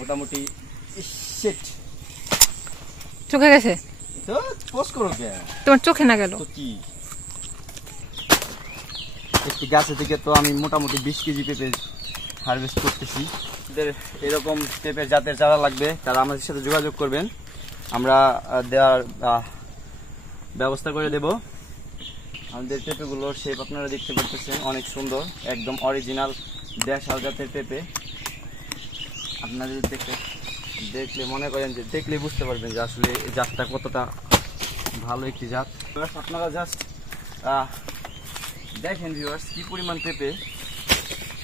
মোটামুটি শিট চোখে গেছে তো পোস্ট করো কে তোমার চোখে না গেল তো কি একটি গাছে থেকে তো আমি মোটামুটি 20 কেজি পেঁপে হারভেস্ট করতেছি। এরকম পেঁপের জাতের চারা লাগবে তারা আমাদের সাথে যোগাযোগ করবেন, আমরা দেওয়ার ব্যবস্থা করে দেব। আমাদের পেঁপেগুলোর শেপ আপনারা দেখতে পাচ্ছেন, অনেক সুন্দর, একদম অরিজিনাল দেশাল জাতের পেঁপে। আপনারা দেখলে মনে করেন যে দেখলে বুঝতে পারবেন যে আসলে এই জাতটা কতটা ভালো একটি জাত। আপনারা জাস্ট দেখেন ভিউয়ার্স কি পরিমাণ পেঁপে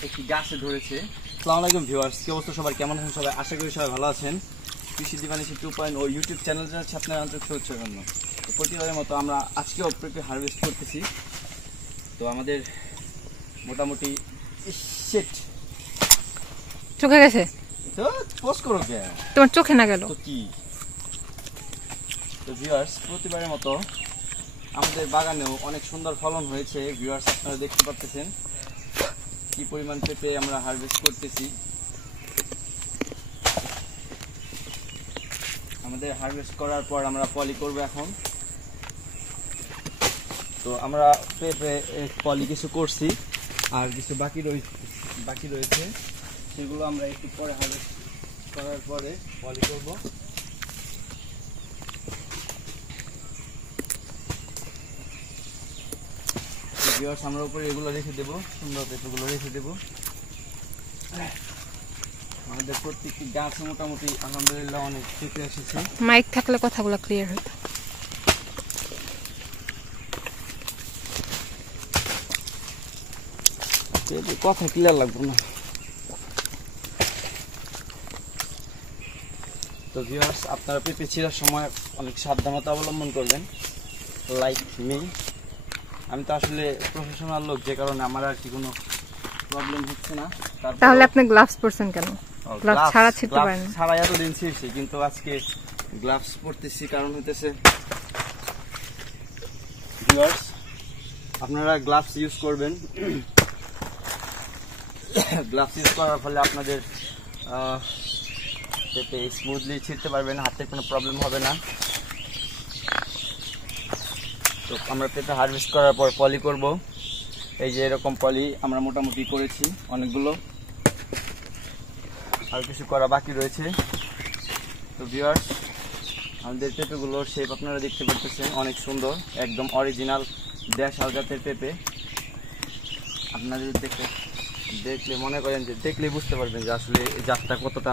একটি গাছে ধরেছে। আসসালামু আলাইকুম ভিউয়ার্স, কি অবস্থা সবার, কেমন আছেন সবাই? আশা করি সবাই ভালো আছেন। কৃষি দিবানিশি 2.0 ইউটিউব চ্যানেল যাচ্ছে আপনার আন্তরিক শুভেচ্ছার জন্য। তো প্রতিবারের মতো আমরা আজকেও পেঁপে হারভেস্ট করতেছি। তো আমাদের মোটামুটি শিট চোখে গেছে তো পোস্ট করো কে তোমার চোখে না গেল তো কি। তো ভিউয়ার্স প্রতিবারের মতো আমাদের বাগানেও অনেক সুন্দর ফলন হয়েছে। ভিউয়ার্স আপনারা দেখতে পাচ্ছেন কি পরিমাণ পেঁপে আমরা হারভেস্ট করতেছি। আমাদের হারভেস্ট করার পর আমরা পলি করব এখন। তো আমরা পেঁপে পলি কিছু করছি আর কিছু বাকি রয়েছে সেগুলো আমরা একটু পরে হারভেস্ট করার পরে পলি করব। ভিউয়ার্স আমরা উপরে এগুলো রেখে দেবো, সুন্দর পেঁপেগুলো রেখে দেবো। আমাদের প্রত্যেকটি গাছে মোটামুটি আলহামদুলিল্লাহ অনেক পেঁপে এসেছে। মাইক থাকলে কথাগুলো ক্লিয়ার হতো। কথা ক্লিয়ার লাগবে না। তো ভিউয়ার্স আপনারা পেঁপে ছিঁড়ার সময় অনেক সাবধানতা অবলম্বন করবেন, লাইক মি। আমি তো আসলে প্রফেশনাল লোক, যে কারণে আমার আর কি কোনো প্রবলেম হচ্ছে না। তাহলে আপনি গ্লাভস পরছেন কেন? গ্লাভস ছাড়া ছিঁড়তে পারেন? ছাড়া এতদিন ছিঁড়ছি, কিন্তু আজকে গ্লাভস পরতেছি কারণ হইতেছে ভিউয়ার্স আপনারা গ্লাভস ইউজ করবেন। গ্লাভস ইউজ করার ফলে আপনাদের পেঁপে স্মুথলি ছিঁড়তে পারবেন, হাতে কোনো প্রবলেম হবে না। তো আমরা পেঁপে হারভেস্ট করার পর পলি করব। এই যে এরকম পলি আমরা মোটামুটি করেছি অনেকগুলো, আর কিছু করা বাকি রয়েছে। তো ভিউয়ার্স আমাদের পেঁপেগুলোর শেপ আপনারা দেখতে পাচ্ছেন, অনেক সুন্দর, একদম অরিজিনাল দেশাল জাতের পেঁপে। আপনাদের দেখলে মনে করেন যে দেখলে বুঝতে পারবেন যে আসলে এই জাতটা কতটা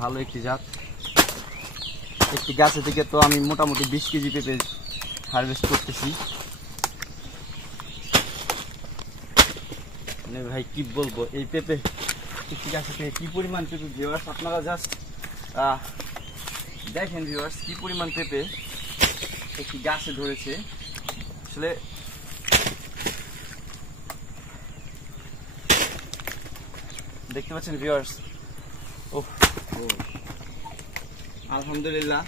ভালো একটি জাত। একটি গাছে থেকে তো আমি মোটামুটি 20 কেজি পেঁপে হারভেস্ট করতেছি। মানে ভাই কি বলবো, এই পেঁপে একটি গাছে থেকে কি পরিমাণ পেঁপে। ভিউয়ার্স আপনারা জাস্ট দেখেন ভিউয়ার্স কি পরিমাণ পেঁপে একটি গাছে ধরেছে। আসলে দেখতে পাচ্ছেন ভিউয়ার্স, ও আলহামদুলিল্লাহ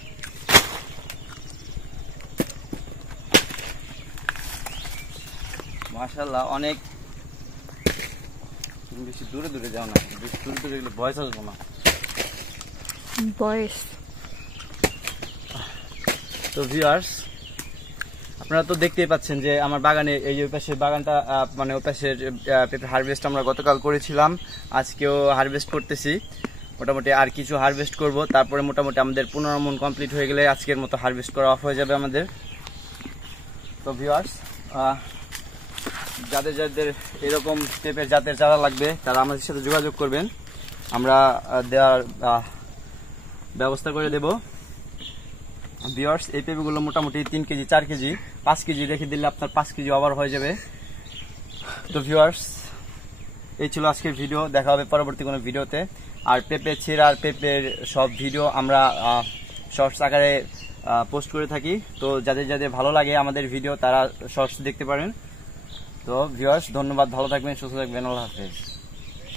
মাশাআল্লাহ। অনেক বেশি দূরে দূরে যাও না, বেশি দূরে দূরে গেলে ভয়েস আসবো না। তো ভিউয়ার্স আপনারা তো দেখতেই পাচ্ছেন যে আমার বাগানে এই যে পাশের বাগানটা, মানে ওই পাশের পেঁপে হারভেস্ট আমরা গতকাল করেছিলাম, আজকেও হারভেস্ট করতেছি। মোটামুটি আর কিছু হারভেস্ট করব, তারপরে মোটামুটি আমাদের 15 মণ কমপ্লিট হয়ে গেলে আজকের মতো হারভেস্ট করা অফ হয়ে যাবে আমাদের। তো ভিউয়ার্স যাদের যাদের এরকম পেঁপের জাতের চারা লাগবে তারা আমাদের সাথে যোগাযোগ করবেন, আমরা দেওয়ার ব্যবস্থা করে দেব। ভিউয়ার্স এই পেঁপেগুলো মোটামুটি 3 কেজি 4 কেজি 5 কেজি রেখে দিলে আপনার 5 কেজি ওভার হয়ে যাবে। তো ভিউয়ার্স এই ছিল আজকের ভিডিও, দেখা হবে পরবর্তী কোনো ভিডিওতে। আর পেঁপে ছিঁড়া আর পেঁপের সব ভিডিও আমরা শর্টস আকারে পোস্ট করে থাকি। তো যাদের যাদের ভালো লাগে আমাদের ভিডিও তারা শর্টস দেখতে পারেন। তো ভিউয়ার্স ধন্যবাদ, ভালো থাকবেন, সুস্থ থাকবেন, আল্লাহ হাফেজ।